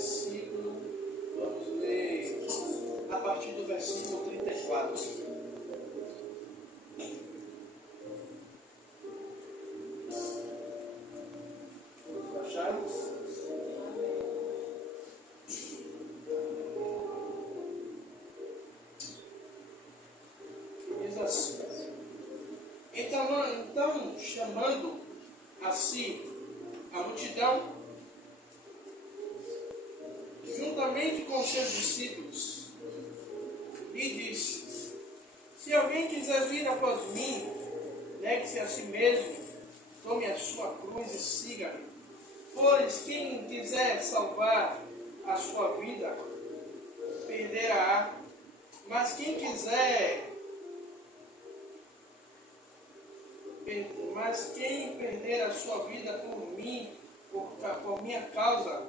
versículo, vamos ler a partir do versículo 34. Acharam? Diz assim: então chamando a si a multidão, juntamente com seus discípulos, lhe disse: se alguém quiser vir após mim, negue-se a si mesmo, tome a sua cruz e siga-me. Pois quem quiser salvar a sua vida, perderá. Mas quem perder a sua vida por mim, por minha causa,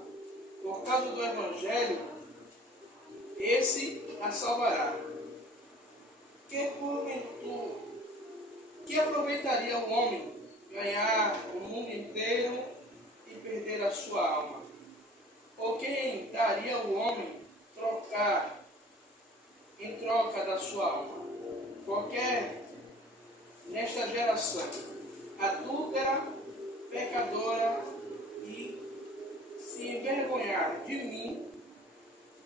por causa do Evangelho, esse a salvará. Que aproveitaria o homem ganhar o mundo inteiro e perder a sua alma? Ou quem daria o homem em troca da sua alma? Qualquer nesta geração adúltera, pecadora, e se envergonhar de mim,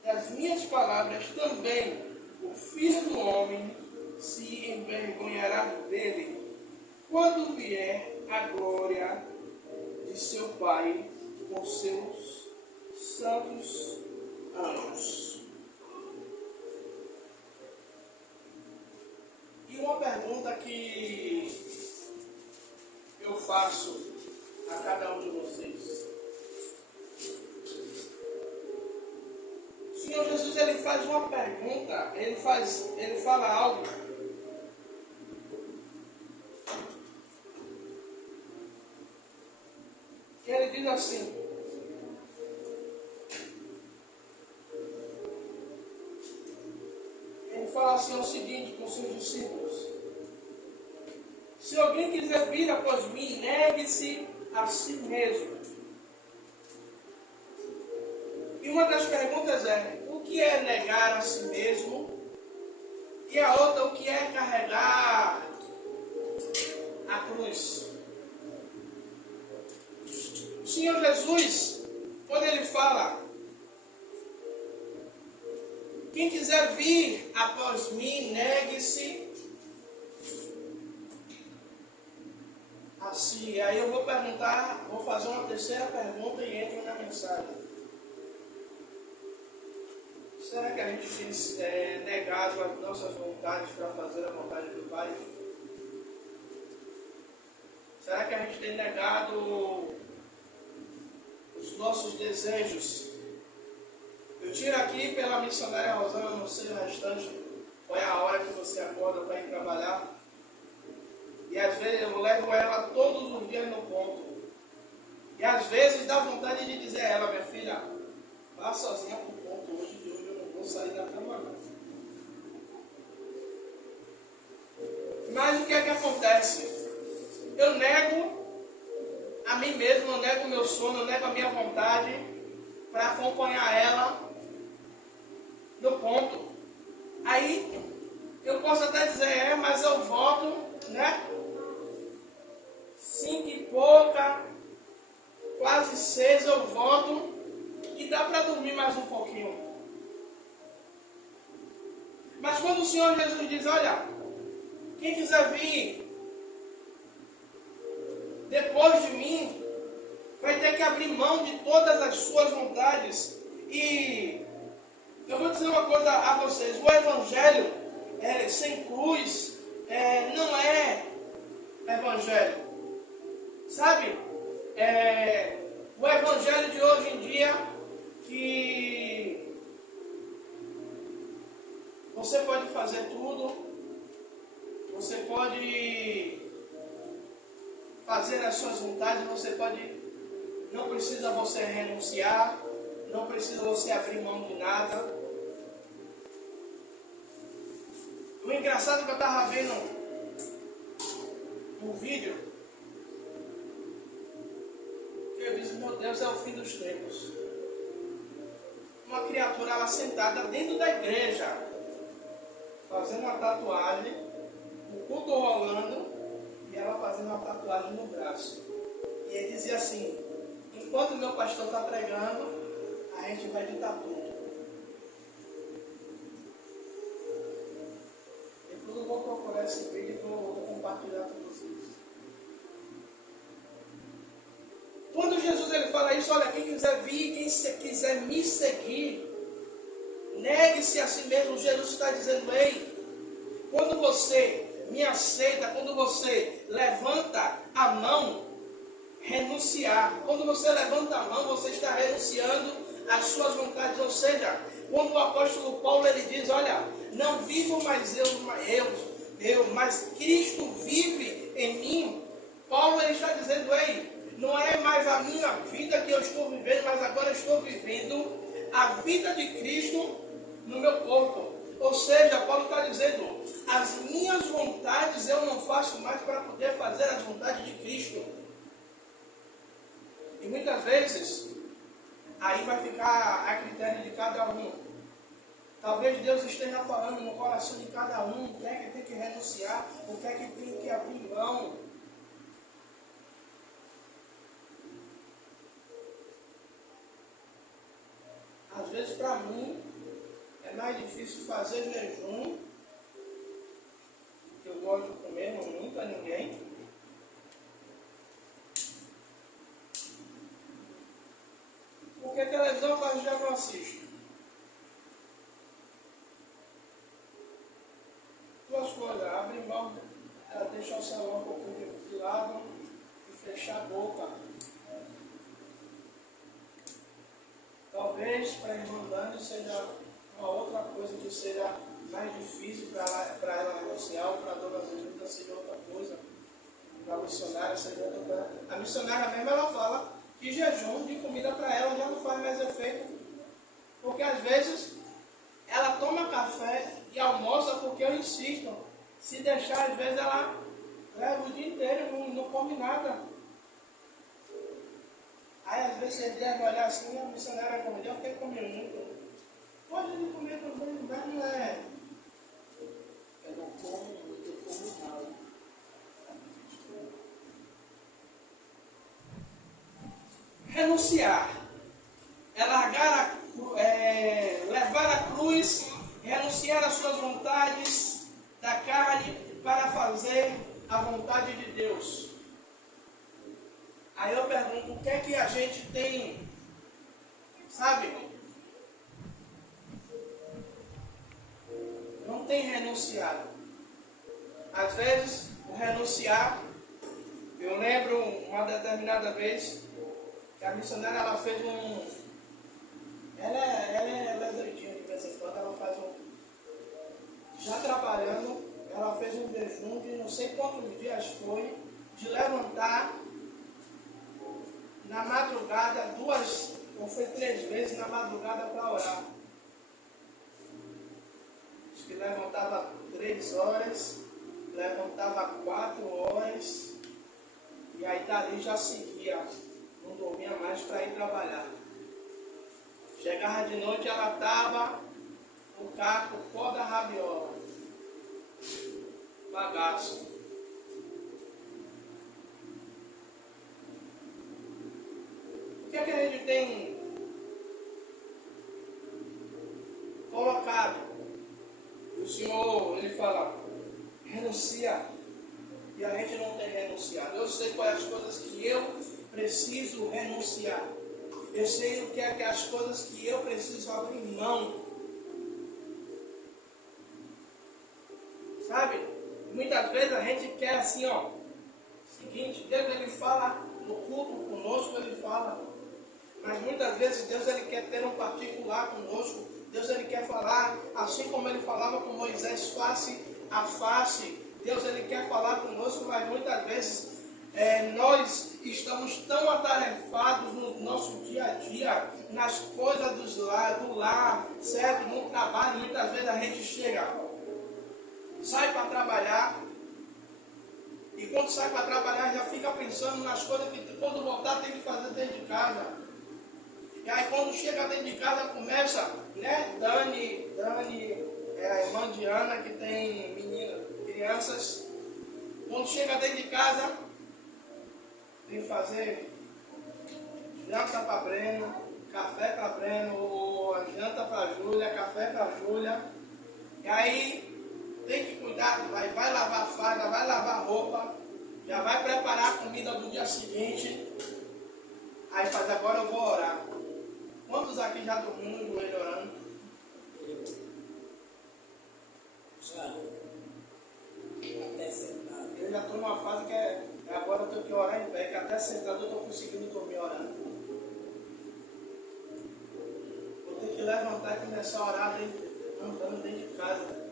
das minhas palavras, também o Filho do Homem se envergonhará dele, quando vier a glória de seu Pai com seus santos anjos. E uma pergunta que eu faço a cada um de vocês. O Senhor Jesus, ele faz uma pergunta, ele fala algo. E ele diz assim: ele fala assim o seguinte com seus discípulos: se alguém quiser vir após mim, negue-se a si mesmo. E uma das perguntas é: o que é negar a si mesmo? E a outra, o que é carregar a cruz? O Senhor Jesus, quando ele fala: quem quiser vir após mim, negue-se a si. Aí eu vou fazer uma terceira pergunta e entro na mensagem. Será que a gente tem negado as nossas vontades para fazer a vontade do Pai? Será que a gente tem negado os nossos desejos? Eu tiro aqui pela missionária Rosana, não sei o restante, qual é a hora que você acorda para ir trabalhar. E às vezes eu levo ela todos os dias no ponto. E às vezes dá vontade de dizer a ela: minha filha, vá sozinha para o ponto hoje, que hoje eu não vou sair da cama não. Mas o que é que acontece? Eu nego a mim mesmo, eu nego o meu sono, eu nego a minha vontade para acompanhar ela no ponto. Aí eu posso até dizer: mas eu volto, né? 5 e pouca, quase 6 eu volto e dá para dormir mais um pouquinho. Mas quando o Senhor Jesus diz: olha, quem quiser vir depois de mim, vai ter que abrir mão de todas as suas vontades. E eu vou dizer uma coisa a vocês: o Evangelho sem cruz não é Evangelho. Sabe? O Evangelho de hoje em dia, que você pode fazer tudo, você pode fazer as suas vontades, não precisa você renunciar, não precisa você abrir mão de nada. O engraçado é que eu estava vendo um vídeo, eu disse: meu Deus, é o fim dos tempos. criatura lá sentada dentro da igreja, fazendo uma tatuagem, o culto rolando, e ela fazendo uma tatuagem no braço. E ele dizia assim: enquanto o meu pastor está pregando, a gente vai ditar tudo. Depois eu vou procurar esse vídeo e vou compartilhar com vocês. Quando Jesus ele fala isso, olha, quem quiser vir, quem quiser me seguir, negue-se a si mesmo. Jesus está dizendo: ei, quando você me aceita, quando você levanta a mão, renunciar. Quando você levanta a mão, você está renunciando às suas vontades. Ou seja, quando o apóstolo Paulo ele diz: olha, não vivo mais eu, mas Cristo vive em mim. Paulo ele está dizendo: ei, não é mais a minha vida que eu estou vivendo, mas agora eu estou vivendo a vida de Cristo no meu corpo. Ou seja, Paulo está dizendo: as minhas vontades eu não faço mais para poder fazer as vontades de Cristo. E muitas vezes, aí vai ficar a critério de cada um. Talvez Deus esteja falando no coração de cada um o que é que tem que renunciar, o que é que tem que abrir mão. Às vezes, para mim, é mais difícil fazer jejum, que eu gosto de comer, não minto a ninguém. Porque a televisão quase já não assisto. Duas coisas: abrir mão, deixar o celular um pouquinho de lado e fechar a boca. Talvez para a irmã Dani seja uma outra coisa que seja mais difícil para ela negociar, ou para a dona Zenilda seja outra coisa, para a missionária seja outra coisa. A missionária mesmo ela fala que jejum de comida para ela já não faz mais efeito, porque às vezes ela toma café e almoça, porque eu insisto, se deixar às vezes ela leva o dia inteiro e não come nada. Aí às vezes você deve olhar assim: a missionária comeu, eu quero comer muito. Pode ele comer também, mas não é. Eu não como muito, eu como mal. Renunciar é largar levar a cruz, renunciar às suas vontades da carne para fazer a vontade de Deus. Aí eu pergunto: o que é que a gente tem, sabe? Não tem renunciado. Às vezes, o renunciar, eu lembro uma determinada vez que a missionária ela fez ela é doidinha de vez em quando, ela faz já trabalhando, ela fez um jejum de não sei quantos dias foi, de levantar na madrugada 2 ou foi 3 vezes na madrugada para orar. Acho que levantava 3 horas, levantava 4 horas, e aí dali já seguia, não dormia mais para ir trabalhar. Chegava de noite, ela estava o caco, o pó da rabiola, bagaço. O que é que a gente tem colocado? O Senhor, ele fala: renuncia, e a gente não tem renunciado. Eu sei quais as coisas que eu preciso renunciar. Eu sei o que é que as coisas que eu preciso abrir mão. Sabe? Muitas vezes a gente quer assim, ó. Seguinte, Deus ele fala no culto conosco, ele fala. Mas muitas vezes Deus ele quer ter um particular conosco. Deus ele quer falar assim como ele falava com Moisés face a face. Deus ele quer falar conosco, mas muitas vezes nós estamos tão atarefados no nosso dia a dia, nas coisas do lar, certo? No trabalho, muitas vezes a gente chega, sai para trabalhar, e quando sai para trabalhar já fica pensando nas coisas que quando voltar tem que fazer dentro de casa. E aí quando chega dentro de casa começa crianças. Quando chega dentro de casa, tem que fazer janta para Breno, café para Breno, ou janta para Júlia, café para Júlia. E aí tem que cuidar, vai lavar a farda, vai lavar a roupa, já vai preparar a comida do dia seguinte. Aí faz, agora eu vou orar. Quantos aqui já dormiram no joelho orando? Já. Até sentado. Eu já estou numa fase que agora eu tenho que orar em pé, que até sentado eu estou conseguindo dormir orando. Vou ter que levantar e começar a orar andando dentro de casa.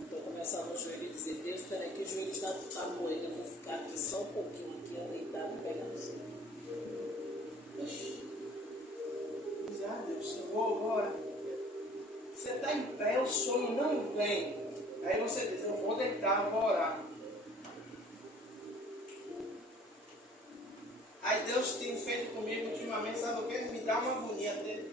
Então começar no joelho e dizer, Deus, espera aí que o joelho está doendo, eu vou ficar aqui só um pouquinho aqui, eu deitado, pegando assim. Diz, Deus, eu vou orar. Você está em pé, o sono não vem. Aí você diz, eu vou deitar, eu vou orar. Aí Deus tem feito comigo ultimamente, sabe o que? Me dá uma agonia dele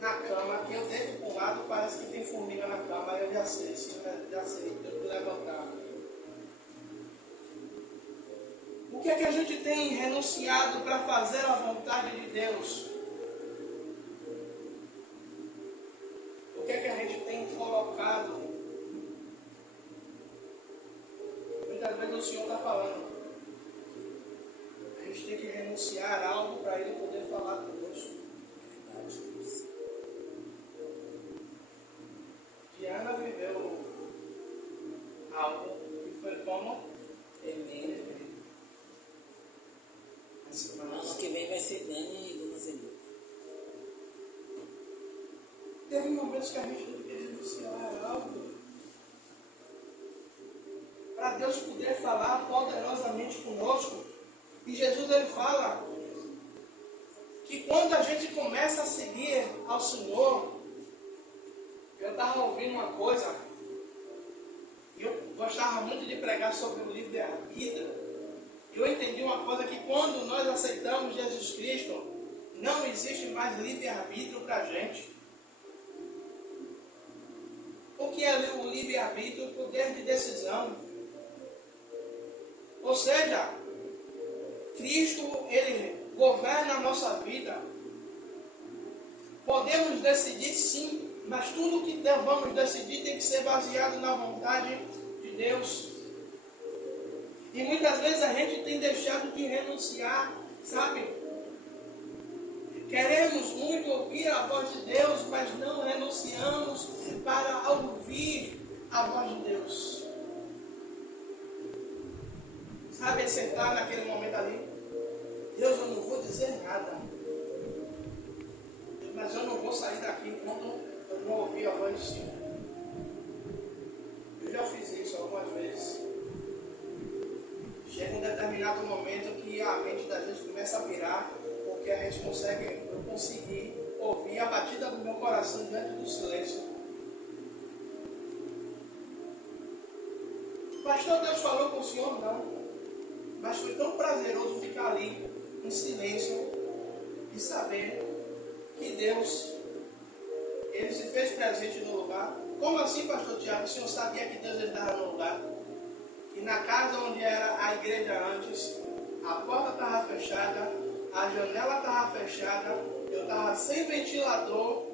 na cama, que eu deito para um lado, parece que tem formiga na cama, aí eu já sei, tenho que levantar. O que é que a gente tem renunciado para fazer a vontade de Deus? O que é que a gente tem colocado? Muitas vezes o Senhor está falando. A gente tem que renunciar a algo para Ele poder falar conosco. Diana viveu algo que foi como? Ano que vem vai ser Dani e Dona Zenilda. Teve momentos que a gente teve que renunciar a algo para Deus poder falar poderosamente conosco. E Jesus ele fala que quando a gente começa a seguir ao Senhor, eu estava ouvindo uma coisa, e eu gostava muito de pregar sobre o livre-arbítrio. Eu entendi uma coisa, que quando nós aceitamos Jesus Cristo, não existe mais livre-arbítrio para a gente. O que é o livre-arbítrio? O poder de decisão. Ou seja, Cristo, Ele governa a nossa vida. Podemos decidir sim, mas tudo que vamos decidir tem que ser baseado na vontade de Deus. E muitas vezes a gente tem deixado de renunciar, sabe? Queremos muito ouvir a voz de Deus, mas não renunciamos para ouvir a voz de Deus. Sabe, sentar naquele momento ali, Deus, eu não vou dizer nada, mas eu não vou sair daqui enquanto eu não ouvir a voz do Senhor. Eu já fiz isso algumas vezes. Chega um determinado momento que a mente da gente começa a pirar, porque a gente eu consegui ouvir a batida do meu coração diante do silêncio. Pastor, Deus falou com o Senhor? Não. Mas foi tão prazeroso ficar ali, em silêncio, e saber que Deus, Ele se fez presente no lugar. Como assim, pastor Tiago? O Senhor sabia que Deus estava no lugar? E na casa onde era a igreja antes, a porta estava fechada, a janela estava fechada, eu estava sem ventilador,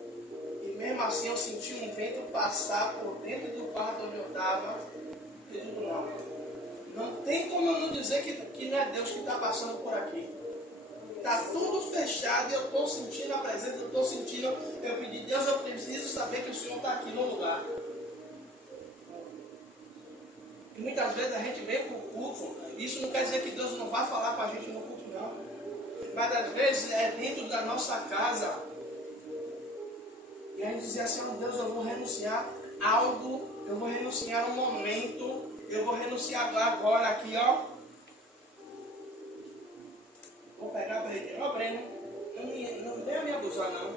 e mesmo assim eu senti um vento passar por dentro do quarto onde eu estava, e tudo não. Não tem como eu não dizer que não é Deus que está passando por aqui. Está tudo fechado e eu estou sentindo a presença, eu pedi, Deus, eu preciso saber que o Senhor está aqui no lugar. E muitas vezes a gente vem para o culto, isso não quer dizer que Deus não vai falar com a gente no culto, não. Mas às vezes é dentro da nossa casa. E a gente diz assim, oh, Deus, eu vou renunciar algo, eu vou renunciar um momento, eu vou renunciar agora aqui, ó. Vou pegar Breno. Ó, Breno, não venha me abusar, não.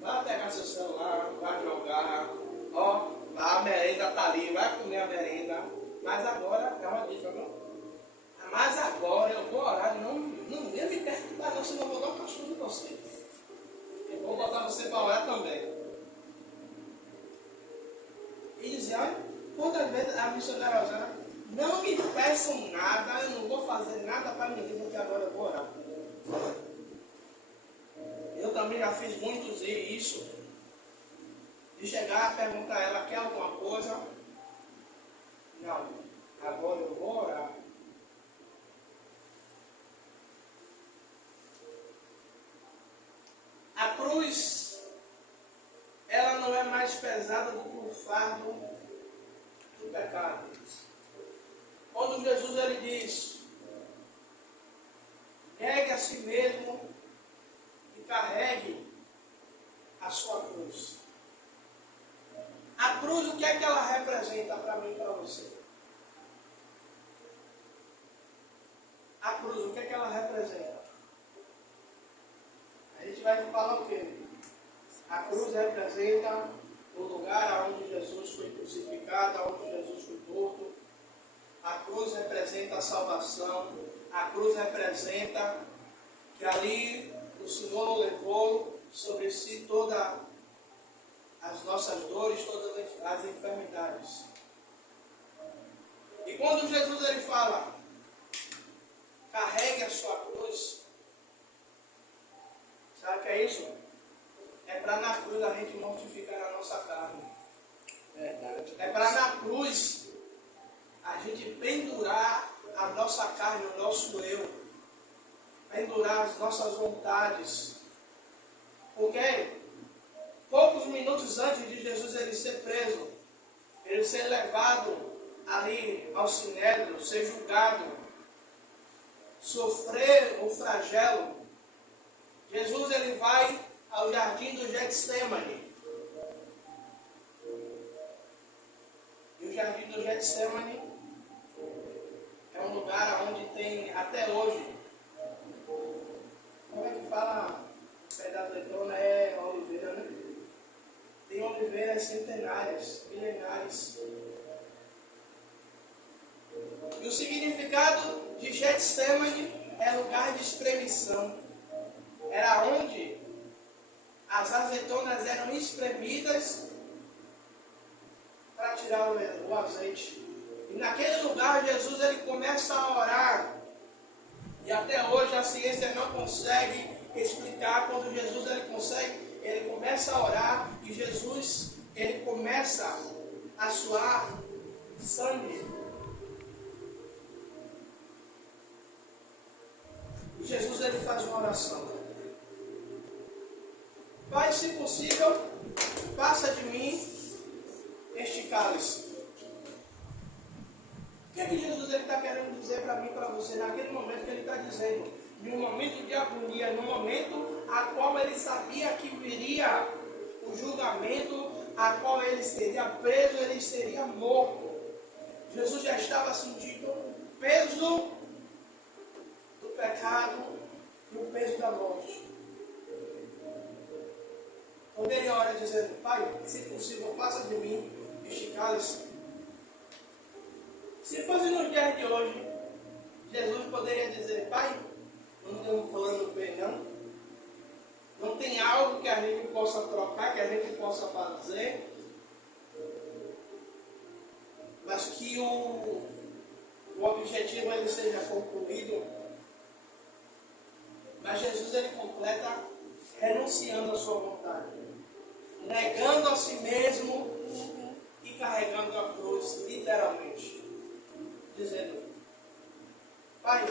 Vai pegar seu celular, vai jogar. Ó, a merenda está ali, vai comer a merenda. Mas agora, é uma dica, não? Mas agora eu vou orar, não venha me perturbar, não, senão eu vou dar um pastor de você. Eu vou botar você para orar também. E dizer, olha, quando muitas vezes a missionária Rosana, não me peçam nada, eu não vou fazer nada para ninguém, porque agora eu vou orar. Eu também já fiz muitos isso, de chegar a perguntar a ela, quer alguma coisa? Não, agora eu vou orar. A cruz, ela não é mais pesada do que o fardo do pecado. Quando Jesus ele diz, negue a si mesmo e carregue a sua cruz. A cruz, o que é que ela representa para mim e para você? A cruz, o que é que ela representa? A gente vai falar o quê? A cruz representa o lugar onde Jesus foi crucificado, onde Jesus foi morto. A cruz representa a salvação. A cruz representa que ali o Senhor levou sobre si todas as nossas dores, todas as enfermidades. E quando Jesus ele fala, carregue a sua cruz, sabe o que é isso? É para na cruz a gente mortificar a nossa carne. Verdade. É para na cruz a gente pendurar a nossa carne, o nosso eu. Pendurar as nossas vontades. Porque poucos minutos antes de Jesus ele ser preso, ele ser levado ali ao sinédrio, ser julgado, sofrer o flagelo, Jesus ele vai ao jardim do Getsemane. E o jardim do Getsemane é um lugar onde tem, até hoje, como é que fala? Pedaço de dona é oliveira, né? Tem oliveiras centenárias, milenares. E o significado de Getsemane é lugar de espremição. Era onde as azeitonas eram espremidas para tirar o azeite. E naquele lugar Jesus ele começa a orar. E até hoje a ciência não consegue explicar. Quando Jesus ele começa a orar e Jesus ele começa a suar sangue. E Jesus ele faz uma oração. Pai, se possível, passa de mim este cálice. O que é que Jesus está querendo dizer para mim e para você naquele momento que ele está dizendo? Em um momento de agonia, num momento a qual ele sabia que viria o julgamento, a qual ele seria preso, ele seria morto. Jesus já estava sentindo o peso do pecado e o peso da morte. Quando ele ora dizendo, Pai, se possível, passa de mim este cálice. Se fosse nos dias de hoje, Jesus poderia dizer, Pai, não tem um plano B, não? Não tem algo que a gente possa trocar, que a gente possa fazer, mas que o objetivo ele seja concluído. Mas Jesus ele completa renunciando à sua vontade, negando a si mesmo e carregando a cruz, literalmente, dizendo, Pai,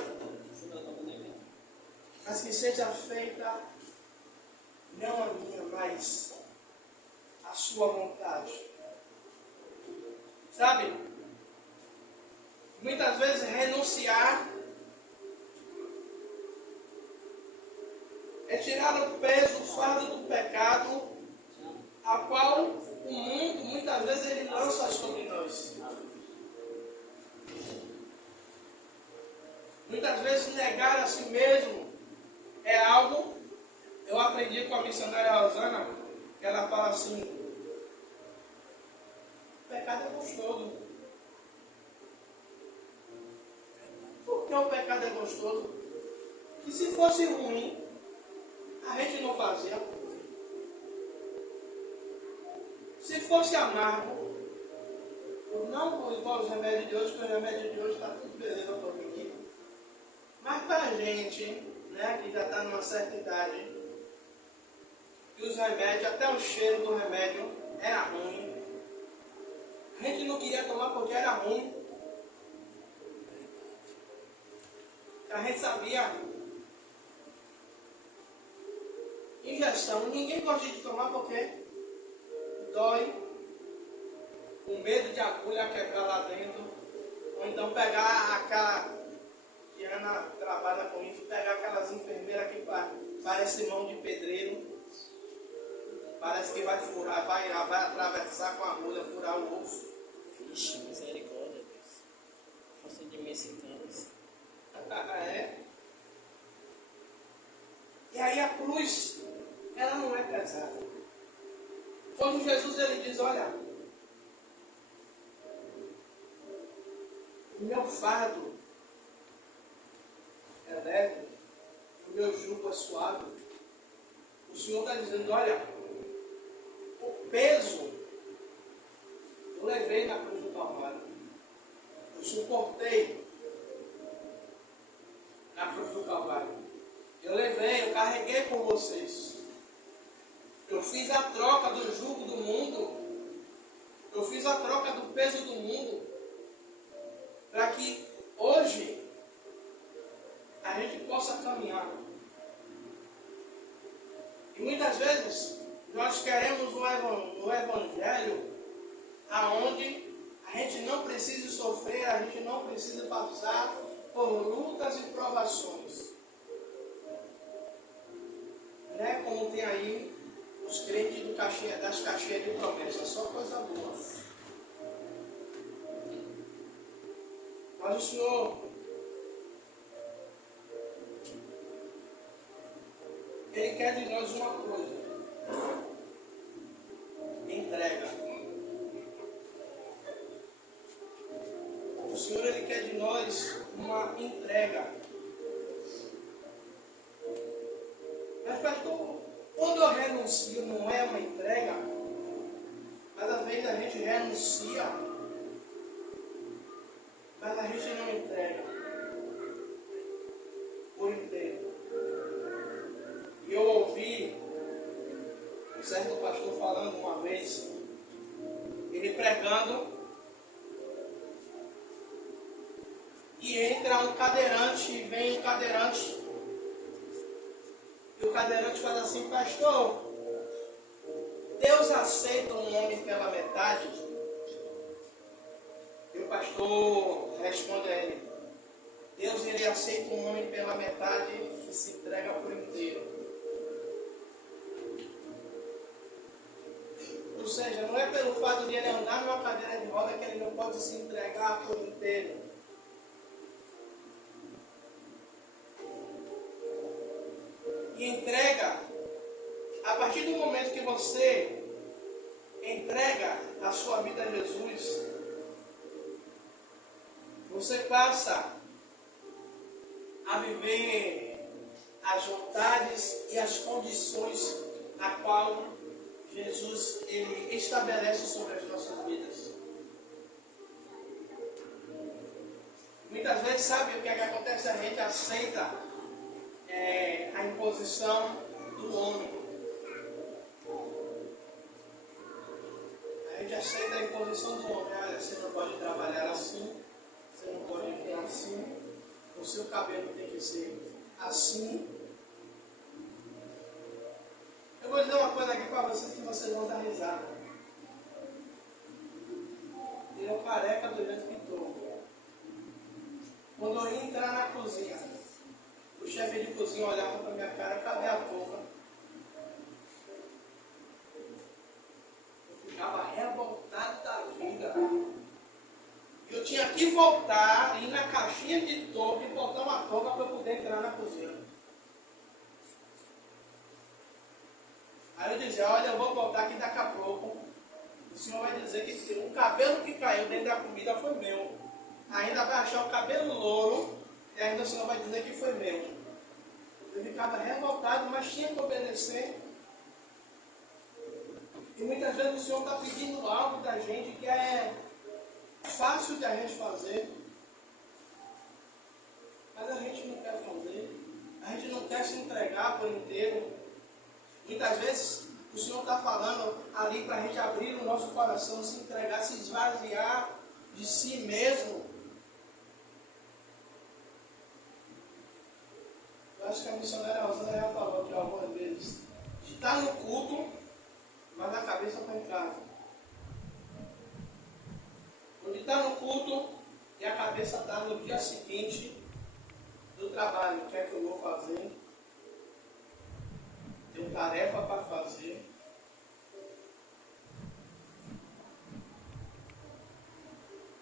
mas que seja feita não a minha, mas a sua vontade. Sabe? Muitas vezes renunciar é tirar o peso, o fardo do pecado, a qual o mundo muitas vezes ele lança sobre nós. Muitas vezes negar a si mesmo é algo. Eu aprendi com a missionária Rosana, que ela fala assim, o pecado é gostoso. Por que o pecado é gostoso? Que se fosse ruim, a gente não fazia. Se fosse amargo, Não igual os remédios de hoje, porque os remédios de hoje está tudo beleza para mim. Mas para a gente, né, que já está numa certa idade, que os remédios, até o cheiro do remédio era ruim. A gente não queria tomar porque era ruim. A gente sabia. Injeção, ninguém gosta de tomar porque dói, com medo de agulha quebrar lá dentro, ou então pegar aquela, que Ana trabalha com isso, pegar aquelas enfermeiras que parece mão de pedreiro, parece que vai furar, vai atravessar com a agulha, furar o osso. Vixe, misericórdia, Deus. Faça de mim esse caso. É. E aí a cruz, ela não é pesada. Quando Jesus ele diz, olha, o meu fardo é leve, o meu jugo é suave. O Senhor está dizendo, olha, o peso eu levei na cruz do Calvário. Eu suportei na cruz do Calvário. Eu levei, eu carreguei por vocês. Eu fiz a troca do jugo do mundo. Eu fiz a troca do peso do mundo. Para que hoje a gente possa caminhar. E muitas vezes nós queremos um evangelho aonde a gente não precisa sofrer, a gente não precisa passar por lutas e provações. Né? Como tem aí os crentes das caixinhas de promessa, só coisa boa. Mas o Senhor, Ele quer de nós uma coisa: entrega. O Senhor, Ele quer de nós uma entrega. Mas, pastor, quando eu renuncio, não é uma entrega? Mas às vezes a gente renuncia, mas a gente não entrega por inteiro. E eu ouvi um certo pastor falando uma vez, ele pregando, e entra um cadeirante, e vem um cadeirante, e o cadeirante fala assim: pastor, Deus aceita um homem pela metade? E o pastor responde a ele: Deus, ele aceita um homem pela metade que se entrega por inteiro. Ou seja, não é pelo fato de ele andar numa cadeira de roda que ele não pode se entregar por inteiro. E entrega, a partir do momento que você entrega a sua vida a Jesus, você passa a viver as vontades e as condições a qual Jesus ele estabelece sobre as nossas vidas. Muitas vezes, sabe o que é que acontece? A gente aceita a imposição do homem. A gente aceita a imposição do homem. Olha, você não pode trabalhar assim, você não pode viver assim, o seu cabelo tem que ser assim. Eu vou dizer uma coisa aqui para vocês que vocês vão dar risada. Eu careca do jeito que estou. Quando eu ia entrar na cozinha, o chefe de cozinha olhava para minha cara: cadê a touca? Eu ficava revoltado da vida. Eu tinha que voltar, ir na caixinha de touca e botar uma touca para eu poder entrar na cozinha. Aí eu dizia: olha, eu vou voltar aqui daqui a pouco. O senhor vai dizer que o cabelo que caiu dentro da comida foi meu. Ainda vai achar o cabelo louro e ainda o senhor vai dizer que foi meu. Eu ficava revoltado, mas tinha que obedecer. E muitas vezes o Senhor está pedindo algo da gente que é fácil de a gente fazer, mas a gente não quer fazer. A gente não quer se entregar por inteiro. Muitas vezes o Senhor está falando ali para a gente abrir o nosso coração, se entregar, se esvaziar de si mesmo. Eu acho que a missionária Rosana já falou aqui algumas vezes. De estar no culto, mas a cabeça está em casa. Ou de estar no culto e a cabeça está no dia seguinte do trabalho. O que é que eu vou fazer? Tenho tarefa para fazer.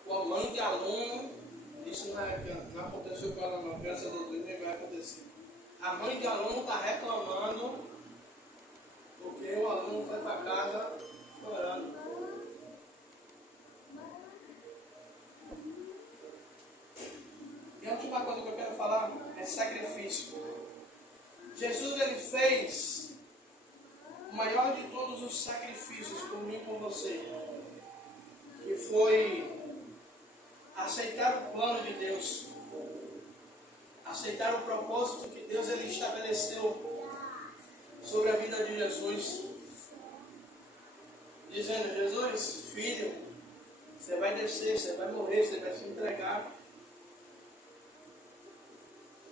Com a mãe de aluno, isso não aconteceu com ela não, graças a Deus nem vai acontecer. A mãe de aluno está reclamando porque o aluno foi para casa chorando. E a última coisa que eu quero falar é sacrifício. Jesus ele fez o maior de todos os sacrifícios por mim e por você, que foi aceitar o plano de Deus, aceitar o propósito que Deus ele estabeleceu sobre a vida de Jesus, dizendo: Jesus, filho, você vai descer, você vai morrer, você vai se entregar,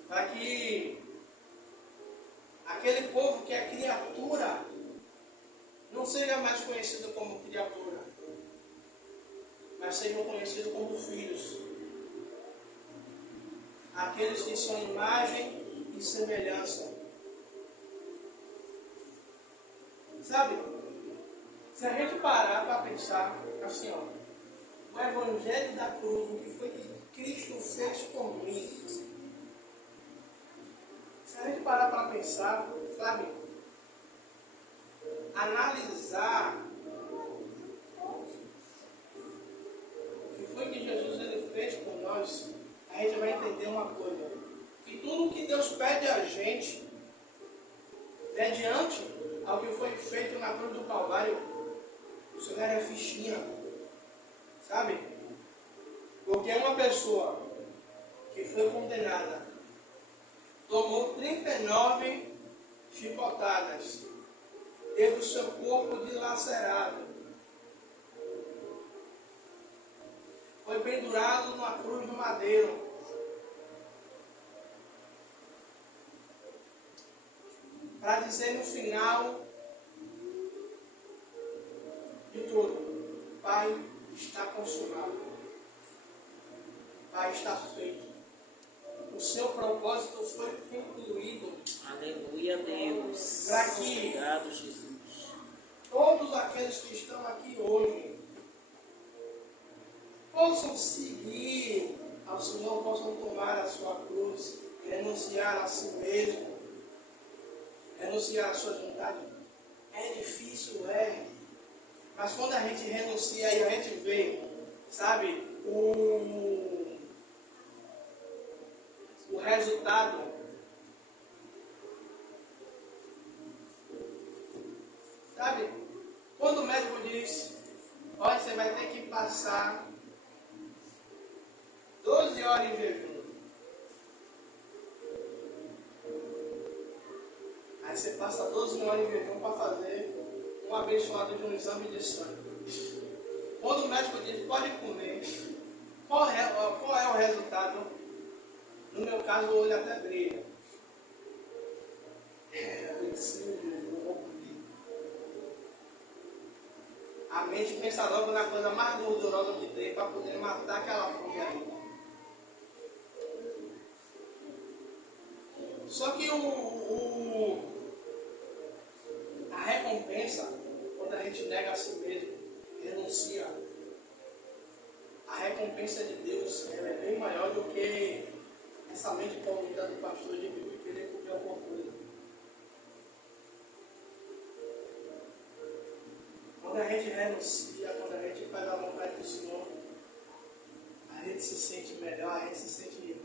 para que aquele povo que é criatura não seja mais conhecido como criatura, mas sejam conhecidos como filhos. Aqueles que são imagem e semelhança. Sabe? Se a gente parar para pensar assim, ó, o Evangelho da Cruz, o que foi que Cristo fez por mim. Se a gente parar para pensar, sabe? Analisar o que foi que Jesus ele fez por nós, a gente vai entender uma coisa. Que tudo que Deus pede a gente, mediante ao que foi feito na cruz do Calvário, isso não era fichinha, sabe? Porque uma pessoa que foi condenada tomou 39 chicotadas, teve o seu corpo dilacerado, foi pendurado numa cruz de madeiro, para dizer no final de tudo: Pai, está consumado, Pai, está feito, o seu propósito foi concluído. Aleluia, Deus. Para que obrigado, Jesus, todos aqueles que estão aqui hoje possam seguir ao Senhor, possam tomar a sua cruz, renunciar a si mesmo, renunciar à sua vontade. É difícil, é. Mas quando a gente renuncia e a gente vê, sabe, o resultado, sabe, quando o médico diz: olha, você vai ter que passar 12 horas em jejum. Aí você passa 12 horas em jejum para fazer um abençoado de um exame de sangue. Quando o médico diz: pode comer, qual é o resultado? No meu caso, o olho até brilha. Venci o jejum, vou comer. A mente pensa logo na coisa mais gordurosa que tem para poder matar aquela fome ali. Só que a recompensa, quando a gente nega a si mesmo, renuncia, a recompensa de Deus ela é bem maior do que essa mente poluída do pastor de querer comer alguma coisa. Quando a gente renuncia, quando a gente faz a vontade do Senhor, a gente se sente melhor, a gente se sente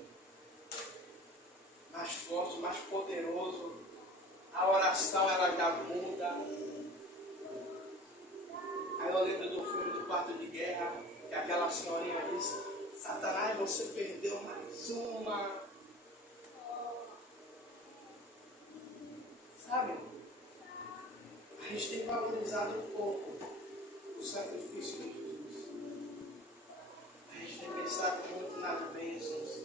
mais forte, mais poderoso. A oração ela já muda. Aí eu lembro do filme do Quarto de Guerra, Que aquela senhorinha disse, Satanás, você perdeu mais uma. Sabe? A gente tem valorizado um pouco o sacrifício de Jesus. A gente tem pensado muito nas bênçãos.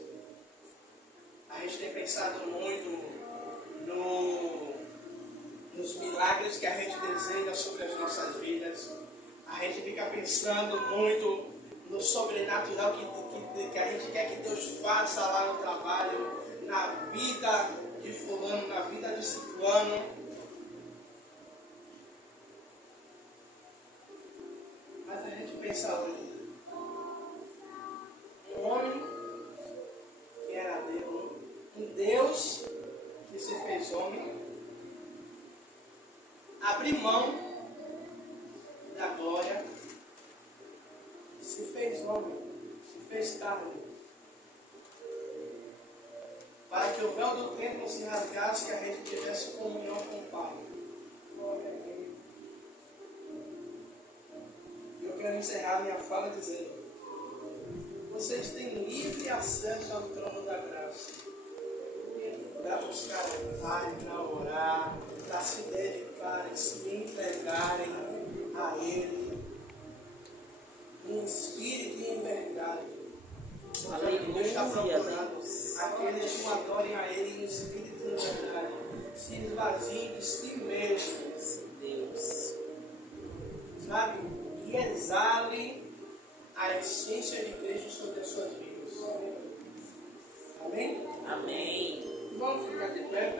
A gente tem pensado muito nos milagres que a gente deseja sobre as nossas vidas. A gente fica pensando muito no sobrenatural que a gente quer que Deus faça lá no trabalho, na vida de fulano, na vida de ciclano. Mas a gente pensa hoje, um homem que era Deus, um Deus que se fez homem, abriu mão da glória, se fez homem, se fez carne, para que o véu do templo se rasgasse e a gente tivesse comunhão com o Pai. Glória a Deus. Eu quero encerrar minha fala dizendo: vocês têm livre acesso ao trono da graça, para buscar o Pai, para orar, para se dedicarem, se entregarem a Ele, em espírito e em verdade. Porque Deus está procurando aqueles que o adorem a Ele em espírito e em verdade, se esvaziem de si mesmos, Deus, sabe? E exalem a essência de Cristo sobre as suas vidas. Amém? Amém. Vamos ficar de pé,